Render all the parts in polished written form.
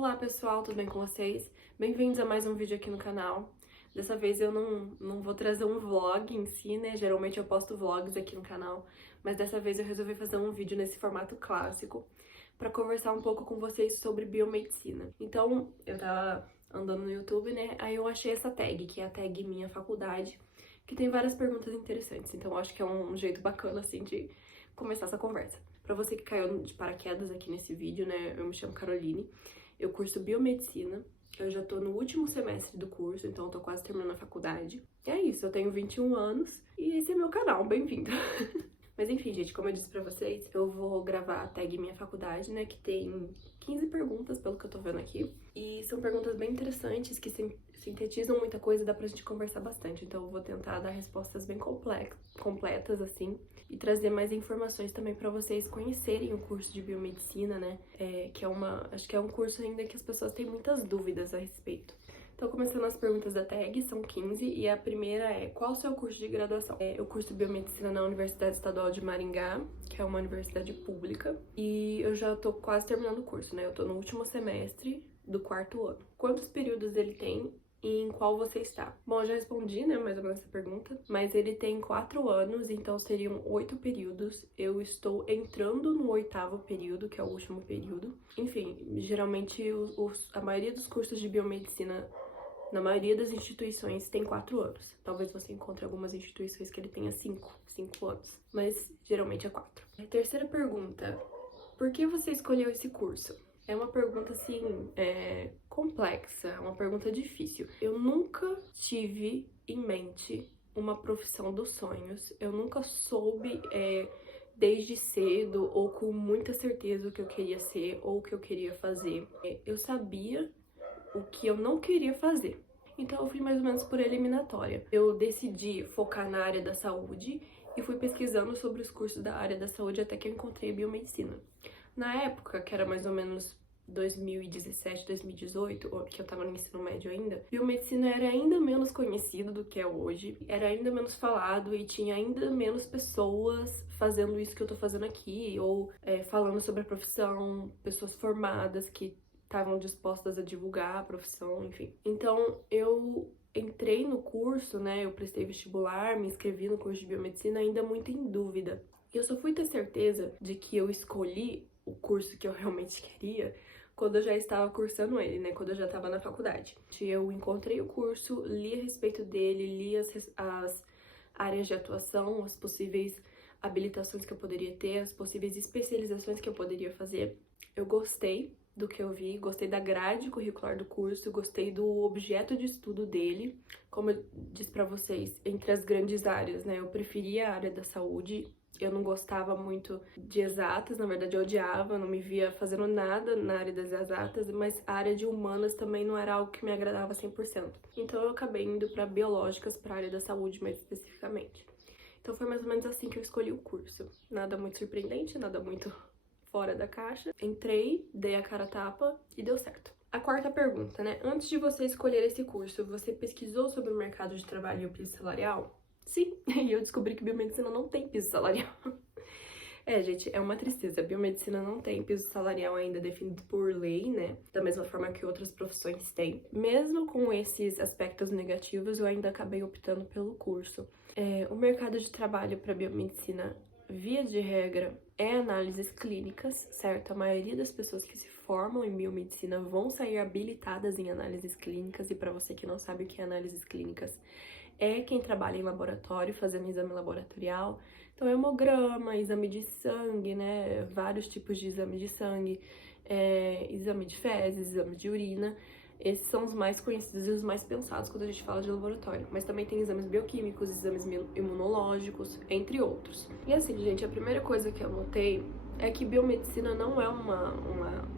Olá pessoal, tudo bem com vocês? Bem-vindos a mais um vídeo aqui no canal. Dessa vez eu não vou trazer um vlog em si, né? Geralmente eu posto vlogs aqui no canal, mas dessa vez eu resolvi fazer um vídeo nesse formato clássico para conversar um pouco com vocês sobre biomedicina. Então, eu tava andando no YouTube, né? Aí eu achei essa tag, que é a tag Minha Faculdade, que tem várias perguntas interessantes, então eu acho que é um jeito bacana, assim, de começar essa conversa. Pra você que caiu de paraquedas aqui nesse vídeo, né? Eu me chamo Caroline. Eu curso biomedicina, eu já tô no último semestre do curso, então eu tô quase terminando a faculdade. E é isso, eu tenho 21 anos e esse é meu canal, bem-vindo! Mas enfim, gente, como eu disse pra vocês, eu vou gravar a tag Minha Faculdade, né, que tem 15 perguntas, pelo que eu tô vendo aqui. E são perguntas bem interessantes, que sintetizam muita coisa e dá pra gente conversar bastante. Então eu vou tentar dar respostas bem completas, assim, e trazer mais informações também pra vocês conhecerem o curso de biomedicina, né, acho que é um curso ainda que as pessoas têm muitas dúvidas a respeito. Então, começando as perguntas da tag, são 15, e a primeira é: qual o seu curso de graduação? Eu curso biomedicina na Universidade Estadual de Maringá, que é uma universidade pública, e eu já tô quase terminando o curso, né? Eu tô no último semestre do 4º ano. Quantos períodos ele tem e em qual você está? Bom, eu já respondi, né, mais ou menos essa pergunta, mas ele tem 4 anos, então seriam 8 períodos. Eu estou entrando no 8º período, que é o último período. Enfim, geralmente a maioria dos cursos de biomedicina na maioria das instituições tem 4 anos. Talvez você encontre algumas instituições que ele tenha 5 anos, mas geralmente é 4. A terceira pergunta: por que você escolheu esse curso? É uma pergunta, assim, complexa, uma pergunta difícil. Eu nunca tive em mente uma profissão dos sonhos. Eu nunca soube, desde cedo ou com muita certeza o que eu queria ser ou o que eu queria fazer. Eu sabia o que eu não queria fazer. Então eu fui mais ou menos por eliminatória. Eu decidi focar na área da saúde e fui pesquisando sobre os cursos da área da saúde até que eu encontrei biomedicina. Na época, que era mais ou menos 2017, 2018, que eu tava no ensino médio ainda, biomedicina era ainda menos conhecido do que é hoje, era ainda menos falado e tinha ainda menos pessoas fazendo isso que eu tô fazendo aqui, ou falando sobre a profissão, pessoas formadas que estavam dispostas a divulgar a profissão, enfim. Então, eu entrei no curso, né, eu prestei vestibular, me inscrevi no curso de biomedicina ainda muito em dúvida. E eu só fui ter certeza de que eu escolhi o curso que eu realmente queria quando eu já estava cursando ele, né, quando eu já estava na faculdade. Eu encontrei o curso, li a respeito dele, li as áreas de atuação, as possíveis habilitações que eu poderia ter, as possíveis especializações que eu poderia fazer. Eu gostei do que eu vi, gostei da grade curricular do curso, gostei do objeto de estudo dele. Como eu disse pra vocês, entre as grandes áreas, né, eu preferia a área da saúde. Eu não gostava muito de exatas, na verdade eu odiava, não me via fazendo nada na área das exatas, mas a área de humanas também não era algo que me agradava 100%. Então eu acabei indo para biológicas, para a área da saúde mais especificamente. Então foi mais ou menos assim que eu escolhi o curso. Nada muito surpreendente, nada muito fora da caixa. Entrei, dei a cara a tapa e deu certo. A quarta pergunta, né? Antes de você escolher esse curso, você pesquisou sobre o mercado de trabalho e o piso salarial? Sim, e eu descobri que biomedicina não tem piso salarial. Gente, é uma tristeza. A biomedicina não tem piso salarial ainda definido por lei, né? Da mesma forma que outras profissões têm. Mesmo com esses aspectos negativos, eu ainda acabei optando pelo curso. O mercado de trabalho para biomedicina, via de regra, é análises clínicas, certo? A maioria das pessoas que se formam em biomedicina vão sair habilitadas em análises clínicas, e para você que não sabe o que é análises clínicas, é quem trabalha em laboratório, fazendo exame laboratorial. Então, hemograma, exame de sangue, né? Vários tipos de exame de sangue, exame de fezes, exame de urina. Esses são os mais conhecidos e os mais pensados quando a gente fala de laboratório. Mas também tem exames bioquímicos, exames imunológicos, entre outros. E assim, gente, a primeira coisa que eu notei é que biomedicina não é uma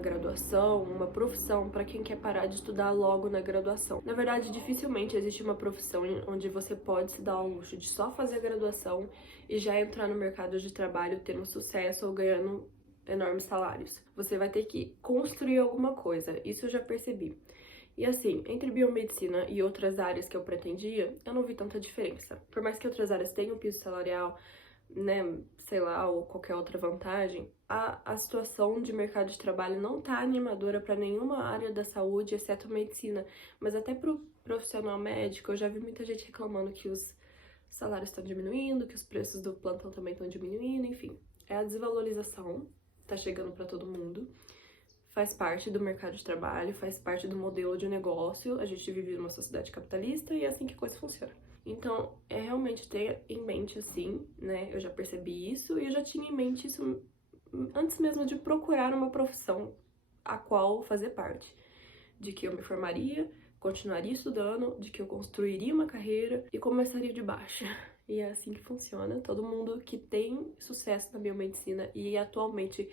graduação, uma profissão para quem quer parar de estudar logo na graduação. Na verdade, dificilmente existe uma profissão onde você pode se dar ao luxo de só fazer a graduação e já entrar no mercado de trabalho tendo sucesso ou ganhando enormes salários. Você vai ter que construir alguma coisa, isso eu já percebi. E assim, entre biomedicina e outras áreas que eu pretendia, eu não vi tanta diferença. Por mais que outras áreas tenham piso salarial, né, sei lá, ou qualquer outra vantagem, a situação de mercado de trabalho não tá animadora para nenhuma área da saúde, exceto a medicina. Mas até pro profissional médico, eu já vi muita gente reclamando que os salários estão diminuindo, que os preços do plantão também estão diminuindo, enfim. É a desvalorização, tá chegando para todo mundo. Faz parte do mercado de trabalho, faz parte do modelo de negócio. A gente vive numa sociedade capitalista e é assim que a coisa funciona. Então, é realmente ter em mente assim, né? Eu já percebi isso e eu já tinha em mente isso antes mesmo de procurar uma profissão a qual fazer parte. De que eu me formaria, continuaria estudando, de que eu construiria uma carreira e começaria de baixo. E é assim que funciona. Todo mundo que tem sucesso na biomedicina e atualmente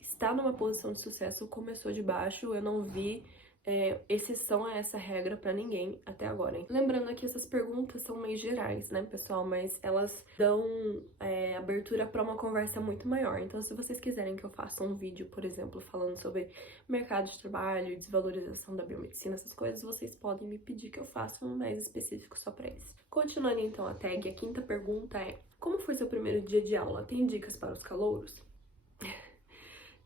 está numa posição de sucesso começou de baixo. Eu não vi exceção a essa regra pra ninguém até agora, hein? Lembrando que essas perguntas são meio gerais, né, pessoal? Mas elas dão abertura pra uma conversa muito maior. Então, se vocês quiserem que eu faça um vídeo, por exemplo, falando sobre mercado de trabalho, desvalorização da biomedicina, essas coisas, vocês podem me pedir que eu faça um mais específico só pra eles. Continuando então a tag, a quinta pergunta é: como foi seu primeiro dia de aula? Tem dicas para os calouros?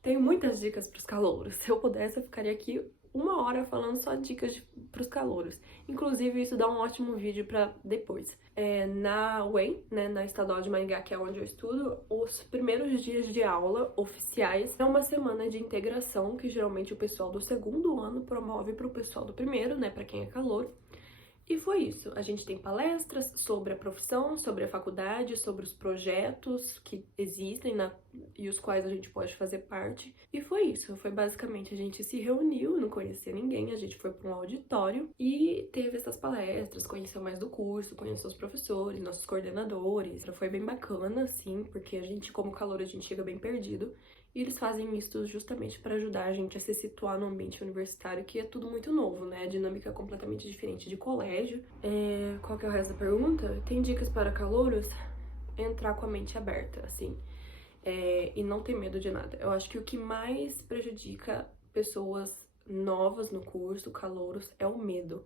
Tenho muitas dicas para os calouros. Se eu pudesse, eu ficaria aqui 1 hora falando só dicas para os calouros. Inclusive, isso dá um ótimo vídeo para depois. Na UEM, né, na Estadual de Maringá, que é onde eu estudo, os primeiros dias de aula oficiais é uma semana de integração que geralmente o pessoal do segundo ano promove para o pessoal do primeiro, né, para quem é calouro. E foi isso. A gente tem palestras sobre a profissão, sobre a faculdade, sobre os projetos que existem e os quais a gente pode fazer parte. E foi isso. Foi basicamente a gente se reuniu, não conhecia ninguém, a gente foi para um auditório e teve essas palestras, conheceu mais do curso, conheceu os professores, nossos coordenadores. Foi bem bacana, assim, porque a gente, como calor, a gente chega bem perdido. E eles fazem isso justamente para ajudar a gente a se situar no ambiente universitário, que é tudo muito novo, né? A dinâmica é completamente diferente de colégio. Qual que é o resto da pergunta? Tem dicas para calouros? Entrar com a mente aberta, assim. E não ter medo de nada. Eu acho que o que mais prejudica pessoas novas no curso, calouros, é o medo.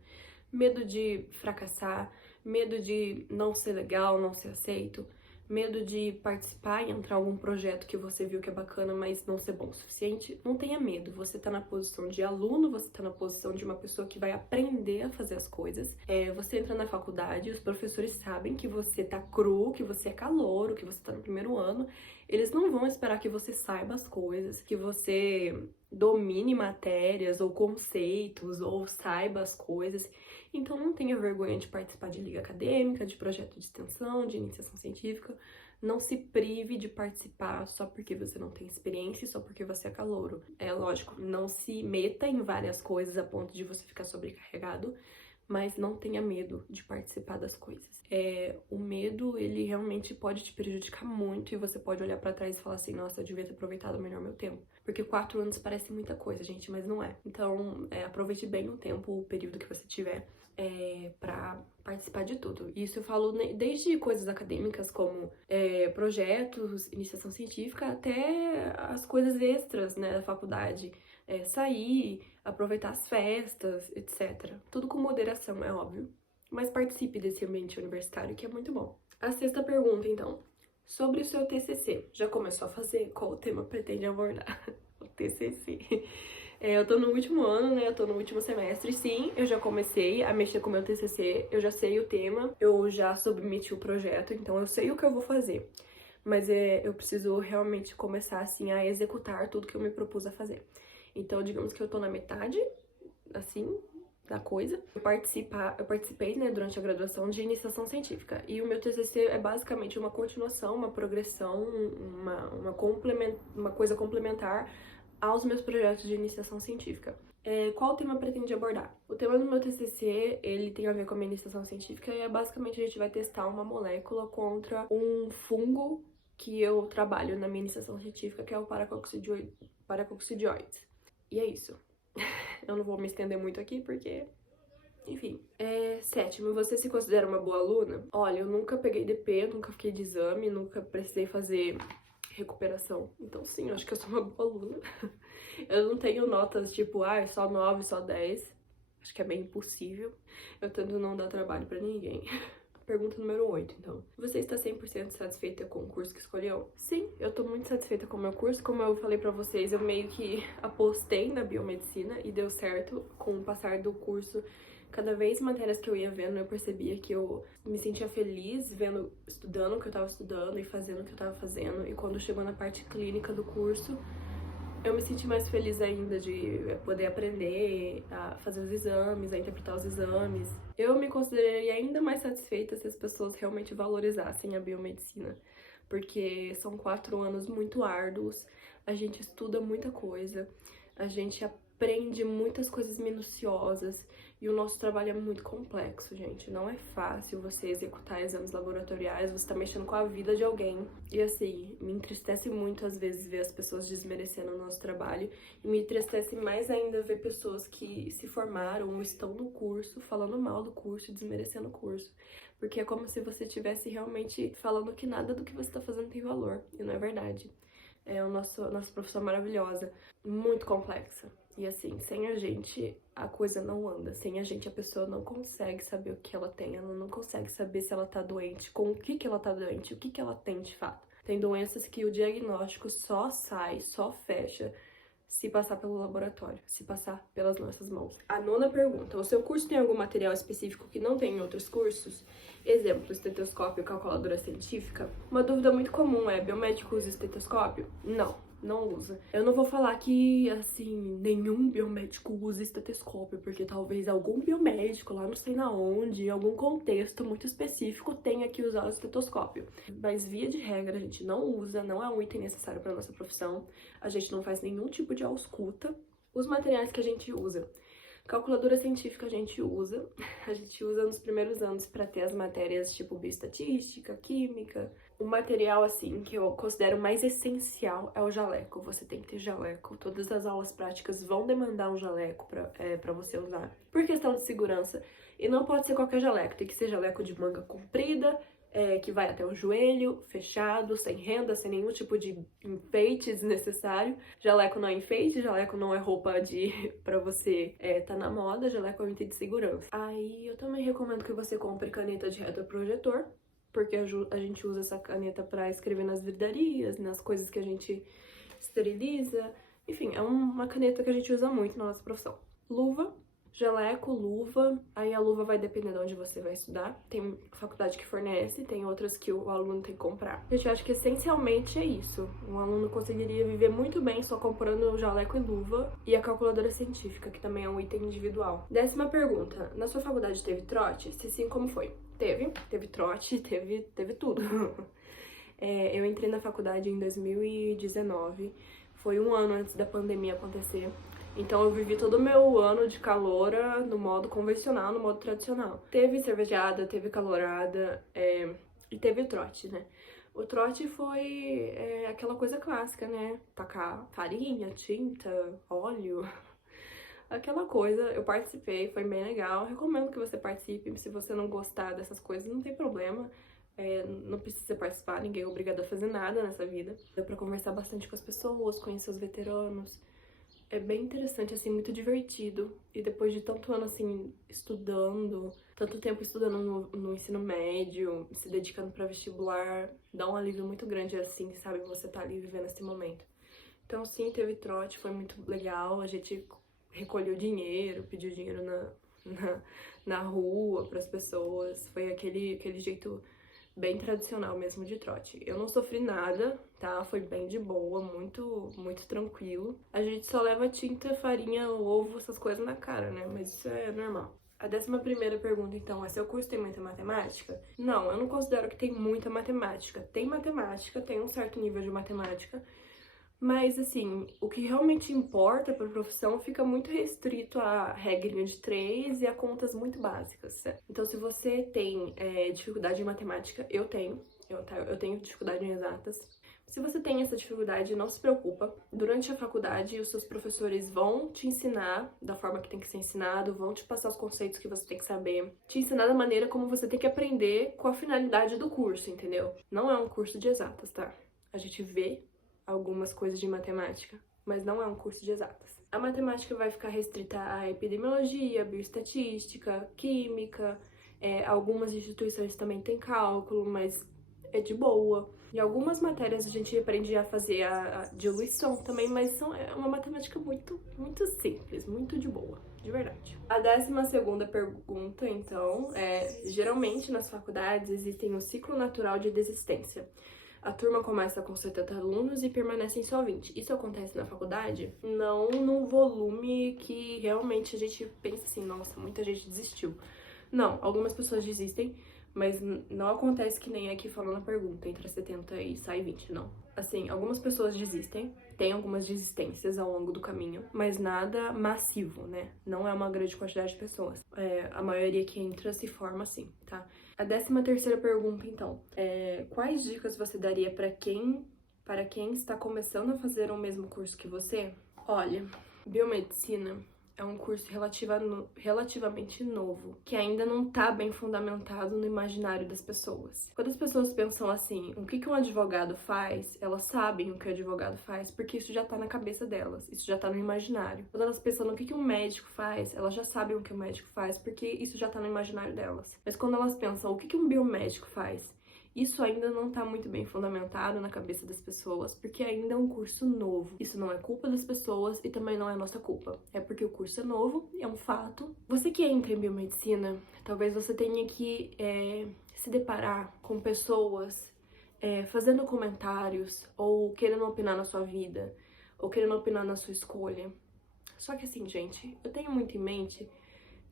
Medo de fracassar, medo de não ser legal, não ser aceito, medo de participar e entrar em algum projeto que você viu que é bacana, mas não ser bom o suficiente. Não tenha medo, você tá na posição de aluno, você tá na posição de uma pessoa que vai aprender a fazer as coisas. Você entra na faculdade, os professores sabem que você tá cru, que você é calouro, que você tá no primeiro ano. Eles não vão esperar que você saiba as coisas, que você domine matérias ou conceitos, ou saiba as coisas. Então não tenha vergonha de participar de liga acadêmica, de projeto de extensão, de iniciação científica. Não se prive de participar só porque você não tem experiência e só porque você é calouro. É lógico, não se meta em várias coisas a ponto de você ficar sobrecarregado, mas não tenha medo de participar das coisas. O medo, ele realmente pode te prejudicar muito e você pode olhar pra trás e falar assim, nossa, eu devia ter aproveitado melhor meu tempo. Porque 4 anos parece muita coisa, gente, mas não é. Então, aproveite bem o tempo, o período que você tiver pra participar de tudo. Isso eu falo desde coisas acadêmicas como projetos, iniciação científica, até as coisas extras, né, da faculdade. Sair, aproveitar as festas, etc. Tudo com moderação, é óbvio. Mas participe desse ambiente universitário, que é muito bom. A sexta pergunta, então. Sobre o seu TCC. Já começou a fazer? Qual o tema pretende abordar? O TCC. Eu tô no último ano, né? Eu tô no último semestre. Sim, eu já comecei a mexer com o meu TCC. Eu já sei o tema. Eu já submeti o projeto. Então, eu sei o que eu vou fazer. Mas eu preciso realmente começar, assim, a executar tudo que eu me propus a fazer. Então, digamos que eu tô na metade, assim, da coisa. Eu participei, né, durante a graduação de iniciação científica. E o meu TCC é basicamente uma continuação, uma progressão, uma coisa complementar aos meus projetos de iniciação científica. Qual tema pretende abordar? O tema do meu TCC, ele tem a ver com a minha iniciação científica e basicamente a gente vai testar uma molécula contra um fungo que eu trabalho na minha iniciação científica, que é o paracoccidioides. E é isso. Eu não vou me estender muito aqui porque... Enfim. Sétimo, você se considera uma boa aluna? Olha, eu nunca peguei DP, nunca fiquei de exame, nunca precisei fazer recuperação. Então sim, eu acho que eu sou uma boa aluna. Eu não tenho notas tipo, só 9, só 10. Acho que é bem impossível. Eu tento não dar trabalho pra ninguém. Pergunta número 8, então. Você está 100% satisfeita com o curso que escolheu? Sim, eu tô muito satisfeita com o meu curso. Como eu falei pra vocês, eu meio que apostei na biomedicina e deu certo. Com o passar do curso, cada vez matérias que eu ia vendo, eu percebia que eu me sentia feliz estudando o que eu tava estudando e fazendo o que eu tava fazendo. E quando chegou na parte clínica do curso, eu me senti mais feliz ainda de poder aprender a fazer os exames, a interpretar os exames. Eu me consideraria ainda mais satisfeita se as pessoas realmente valorizassem a biomedicina, porque são 4 anos muito árduos, a gente estuda muita coisa, a gente aprende muitas coisas minuciosas e o nosso trabalho é muito complexo, gente. Não é fácil você executar exames laboratoriais, você tá mexendo com a vida de alguém. E assim, me entristece muito às vezes ver as pessoas desmerecendo o nosso trabalho. E me entristece mais ainda ver pessoas que se formaram ou estão no curso falando mal do curso, desmerecendo o curso. Porque é como se você estivesse realmente falando que nada do que você tá fazendo tem valor. E não é verdade. É a nossa profissão maravilhosa, muito complexa. E assim, sem a gente, a coisa não anda. Sem a gente, a pessoa não consegue saber o que ela tem. Ela não consegue saber se ela tá doente, com o que ela tá doente, o que ela tem de fato. Tem doenças que o diagnóstico só sai, só fecha, se passar pelo laboratório, se passar pelas nossas mãos. A 9ª pergunta: o seu curso tem algum material específico que não tem em outros cursos? Exemplo, estetoscópio, calculadora científica? Uma dúvida muito comum é: biomédico usa estetoscópio? Não usa. Eu não vou falar que, assim, nenhum biomédico usa estetoscópio, porque talvez algum biomédico lá não sei na onde, em algum contexto muito específico, tenha que usar o estetoscópio. Mas, via de regra, a gente não usa, não é um item necessário para nossa profissão, a gente não faz nenhum tipo de ausculta. Os materiais que a gente usa: calculadora científica a gente usa nos primeiros anos para ter as matérias tipo bioestatística, química. O material, assim, que eu considero mais essencial é o jaleco. Você tem que ter jaleco. Todas as aulas práticas vão demandar um jaleco pra você usar, por questão de segurança. E não pode ser qualquer jaleco, tem que ser jaleco de manga comprida, que vai até o joelho, fechado, sem renda, sem nenhum tipo de enfeite desnecessário. Jaleco não é enfeite, jaleco não é roupa pra você tá na moda, jaleco é um item de segurança. Aí eu também recomendo que você compre caneta de retroprojetor, porque a gente usa essa caneta pra escrever nas vidarias, nas coisas que a gente esteriliza. Enfim, é uma caneta que a gente usa muito na nossa profissão. Luva, jaleco, luva. Aí a luva vai depender de onde você vai estudar. Tem faculdade que fornece, tem outras que o aluno tem que comprar. Gente, eu acho que essencialmente é isso. Um aluno conseguiria viver muito bem só comprando jaleco e luva. E a calculadora científica, que também é um item individual. 10ª pergunta: na sua faculdade teve trote? Se sim, como foi? Teve trote, teve tudo. Eu entrei na faculdade em 2019, foi um ano antes da pandemia acontecer. Então eu vivi todo o meu ano de caloura no modo convencional, no modo tradicional. Teve cervejada, teve calorada, e teve o trote, né? O trote foi aquela coisa clássica, né? Tacar farinha, tinta, óleo... Aquela coisa, eu participei, foi bem legal. Recomendo que você participe. Se você não gostar dessas coisas, não tem problema. Não precisa participar, ninguém é obrigado a fazer nada nessa vida. Deu pra conversar bastante com as pessoas, conhecer os veteranos. É bem interessante, assim, muito divertido. E depois de tanto ano, assim, estudando, tanto tempo estudando no ensino médio, se dedicando pra vestibular, dá um alívio muito grande, assim, sabe? Você tá ali vivendo esse momento. Então, sim, teve trote, foi muito legal. A gente recolheu dinheiro, pediu dinheiro na rua para as pessoas. Foi aquele jeito bem tradicional mesmo de trote. Eu não sofri nada, tá? Foi bem de boa, muito tranquilo. A gente só leva tinta, farinha, ovo, essas coisas na cara, né? Mas isso é normal. A 11ª pergunta, então, é: seu curso tem muita matemática? Não, eu não considero que tem muita matemática. Tem matemática, tem um certo nível de matemática, mas, assim, o que realmente importa para a profissão fica muito restrito à regrinha de 3 e a contas muito básicas, certo? Então, se você tem dificuldade em matemática, eu tenho dificuldade em exatas. Se você tem essa dificuldade, não se preocupa. Durante a faculdade, os seus professores vão te ensinar da forma que tem que ser ensinado, vão te passar os conceitos que você tem que saber, te ensinar da maneira como você tem que aprender com a finalidade do curso, entendeu? Não é um curso de exatas, tá? A gente vê algumas coisas de matemática, mas não é um curso de exatas. A matemática vai ficar restrita à epidemiologia, bioestatística, química, Algumas instituições também têm cálculo, mas é de boa. Em algumas matérias a gente aprende a fazer a diluição também, mas é uma matemática muito, muito simples, muito de boa, de verdade. A 12ª pergunta, então, geralmente nas faculdades existem um ciclo natural de desistência. A turma começa com 70 alunos e permanecem só 20. Isso acontece na faculdade? Não num volume que realmente a gente pensa assim, nossa, muita gente desistiu. Não, algumas pessoas desistem, mas não acontece que nem aqui falando na pergunta, entra 70 e sai 20, não. Assim, algumas pessoas desistem, tem algumas desistências ao longo do caminho, mas nada massivo, né? Não é uma grande quantidade de pessoas. A maioria que entra se forma assim, tá? A 13ª pergunta, então, quais dicas você daria para quem está começando a fazer o mesmo curso que você? Olha, biomedicina é um curso relativamente novo, que ainda não tá bem fundamentado no imaginário das pessoas. Quando as pessoas pensam assim, o que um advogado faz, elas sabem o que o advogado faz, porque isso já tá na cabeça delas, isso já tá no imaginário. Quando elas pensam no que um médico faz, elas já sabem o que o médico faz, porque isso já tá no imaginário delas. Mas quando elas pensam o que um biomédico faz, isso ainda não tá muito bem fundamentado na cabeça das pessoas, porque ainda é um curso novo. Isso não é culpa das pessoas e também não é nossa culpa. É porque o curso é novo, é um fato. Você que entra em biomedicina, talvez você tenha que se deparar com pessoas fazendo comentários, ou querendo opinar na sua vida, ou querendo opinar na sua escolha. Só que assim, gente, eu tenho muito em mente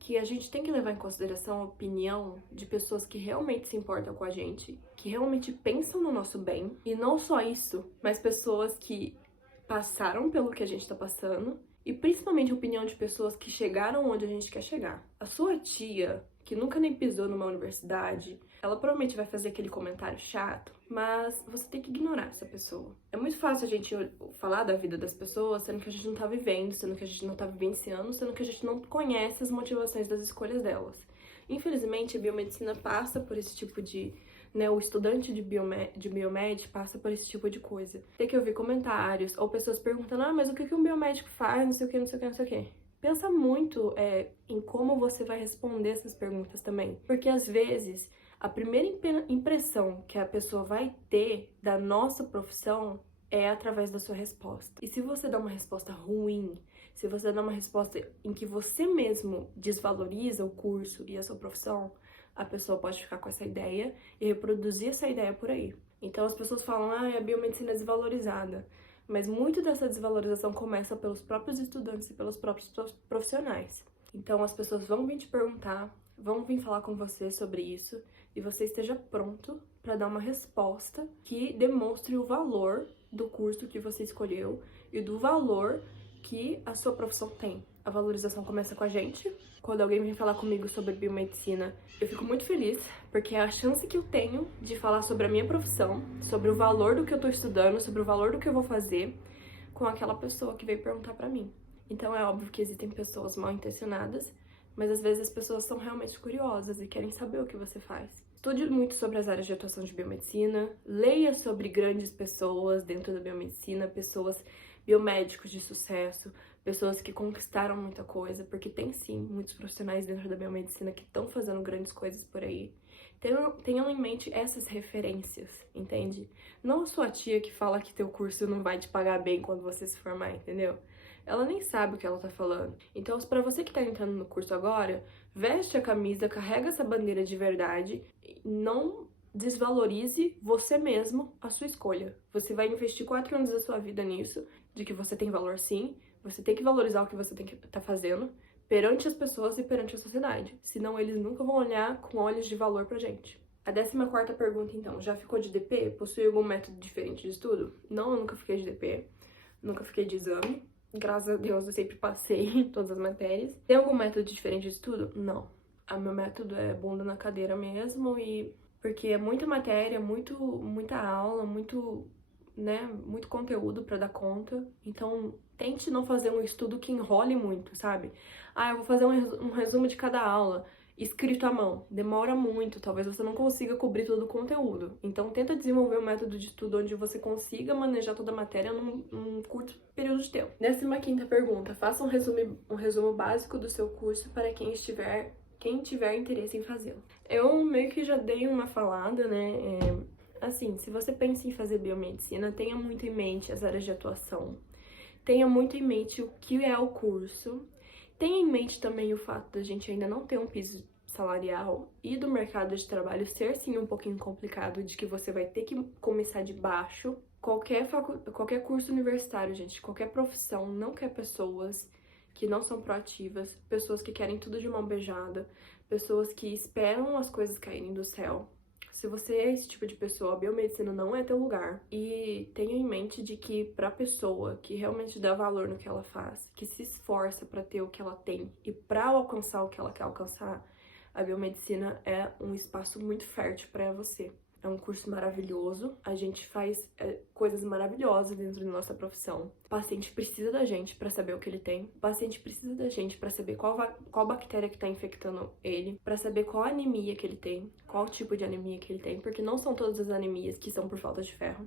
que a gente tem que levar em consideração a opinião de pessoas que realmente se importam com a gente, que realmente pensam no nosso bem, e não só isso, mas pessoas que passaram pelo que a gente tá passando, e principalmente a opinião de pessoas que chegaram onde a gente quer chegar. A sua tia, que nunca nem pisou numa universidade, ela provavelmente vai fazer aquele comentário chato, mas você tem que ignorar essa pessoa. É muito fácil a gente falar da vida das pessoas, sendo que a gente não tá vivendo, sendo que a gente não tá vivenciando, sendo que a gente não conhece as motivações das escolhas delas. Infelizmente, a biomedicina passa por esse tipo de... o estudante de biomed passa por esse tipo de coisa. Tem que ouvir comentários, ou pessoas perguntando, mas o que um biomédico faz, não sei o que, não sei o que, não sei o que. Pensa muito em como você vai responder essas perguntas também. Porque às vezes a primeira impressão que a pessoa vai ter da nossa profissão é através da sua resposta. E se você dá uma resposta ruim, se você dá uma resposta em que você mesmo desvaloriza o curso e a sua profissão, a pessoa pode ficar com essa ideia e reproduzir essa ideia por aí. Então as pessoas falam, a biomedicina é desvalorizada. Mas muito dessa desvalorização começa pelos próprios estudantes e pelos próprios profissionais. Então as pessoas vão vir te perguntar, vão vir falar com você sobre isso, e você esteja pronto para dar uma resposta que demonstre o valor do curso que você escolheu e do valor que a sua profissão tem. A valorização começa com a gente. Quando alguém vem falar comigo sobre biomedicina, eu fico muito feliz, porque é a chance que eu tenho de falar sobre a minha profissão, sobre o valor do que eu tô estudando, sobre o valor do que eu vou fazer com aquela pessoa que veio perguntar pra mim. Então é óbvio que existem pessoas mal intencionadas, mas às vezes as pessoas são realmente curiosas e querem saber o que você faz. Estude muito sobre as áreas de atuação de biomedicina, leia sobre grandes pessoas dentro da biomedicina, pessoas biomédicos de sucesso, pessoas que conquistaram muita coisa, porque tem sim muitos profissionais dentro da biomedicina que estão fazendo grandes coisas por aí. Tenham em mente essas referências, entende? Não a sua tia que fala que teu curso não vai te pagar bem quando você se formar, entendeu? Ela nem sabe o que ela tá falando. Então, pra você que tá entrando no curso agora, veste a camisa, carrega essa bandeira de verdade, não desvalorize você mesmo a sua escolha. Você vai investir 4 anos da sua vida nisso, de que você tem valor sim, você tem que valorizar o que você tá fazendo perante as pessoas e perante a sociedade. Senão eles nunca vão olhar com olhos de valor pra gente. A 14ª pergunta, então, já ficou de DP? Possui algum método diferente de estudo? Não, eu nunca fiquei de DP, nunca fiquei de exame. Graças a Deus eu sempre passei em todas as matérias. Tem algum método diferente de estudo? Não. O meu método é bunda na cadeira mesmo, e porque é muita matéria, muita aula, muito conteúdo pra dar conta. Então, tente não fazer um estudo que enrole muito, sabe? Eu vou fazer um resumo de cada aula, escrito à mão. Demora muito, talvez você não consiga cobrir todo o conteúdo. Então, tenta desenvolver um método de estudo onde você consiga manejar toda a matéria num curto período de tempo. 15ª pergunta. Faça um resumo básico do seu curso para quem estiver quem tiver interesse em fazê-lo. Eu meio que já dei uma falada, né? Assim, se você pensa em fazer biomedicina, tenha muito em mente as áreas de atuação, tenha muito em mente o que é o curso, tenha em mente também o fato da gente ainda não ter um piso salarial e do mercado de trabalho ser sim um pouquinho complicado, de que você vai ter que começar de baixo. Qualquer curso universitário, gente, qualquer profissão não quer pessoas que não são proativas, pessoas que querem tudo de mão beijada, pessoas que esperam as coisas caírem do céu. Se você é esse tipo de pessoa, a biomedicina não é teu lugar. E tenha em mente de que pra pessoa que realmente dá valor no que ela faz, que se esforça pra ter o que ela tem e pra alcançar o que ela quer alcançar, a biomedicina é um espaço muito fértil pra você. É um curso maravilhoso, a gente faz coisas maravilhosas dentro da nossa profissão. O paciente precisa da gente para saber o que ele tem. O paciente precisa da gente para saber qual bactéria que tá infectando ele, para saber qual anemia que ele tem, qual tipo de anemia que ele tem, porque não são todas as anemias que são por falta de ferro.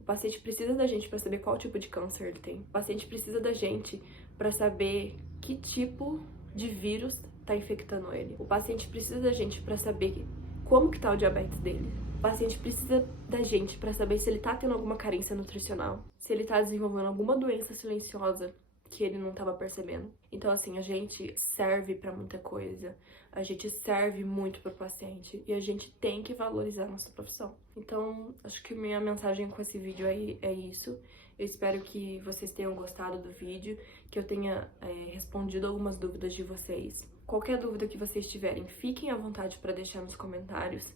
O paciente precisa da gente para saber qual tipo de câncer ele tem. O paciente precisa da gente para saber que tipo de vírus tá infectando ele. O paciente precisa da gente para saber como que tá o diabetes dele. O paciente precisa da gente para saber se ele tá tendo alguma carência nutricional, se ele tá desenvolvendo alguma doença silenciosa que ele não tava percebendo. Então, assim, a gente serve para muita coisa, a gente serve muito pro paciente e a gente tem que valorizar a nossa profissão. Então, acho que minha mensagem com esse vídeo aí é isso. Eu espero que vocês tenham gostado do vídeo, que eu tenha respondido algumas dúvidas de vocês. Qualquer dúvida que vocês tiverem, fiquem à vontade para deixar nos comentários.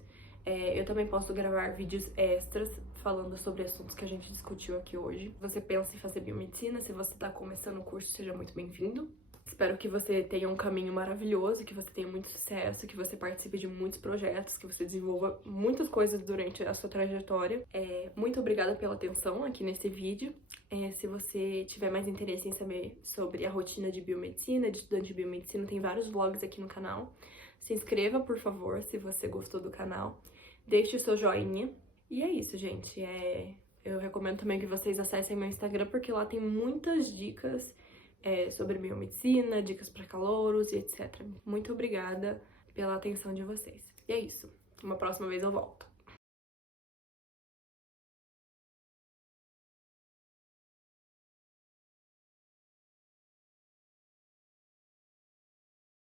Eu também posso gravar vídeos extras falando sobre assuntos que a gente discutiu aqui hoje. Se você pensa em fazer biomedicina, se você está começando o curso, seja muito bem-vindo. Espero que você tenha um caminho maravilhoso, que você tenha muito sucesso, que você participe de muitos projetos, que você desenvolva muitas coisas durante a sua trajetória. Muito obrigada pela atenção aqui nesse vídeo. Se você tiver mais interesse em saber sobre a rotina de biomedicina, de estudante de biomedicina, tem vários vlogs aqui no canal. Se inscreva, por favor, se você gostou do canal. Deixe o seu joinha. E é isso, gente. Eu recomendo também que vocês acessem meu Instagram, porque lá tem muitas dicas sobre biomedicina, dicas para calouros e etc. Muito obrigada pela atenção de vocês. E é isso. Uma próxima vez eu volto.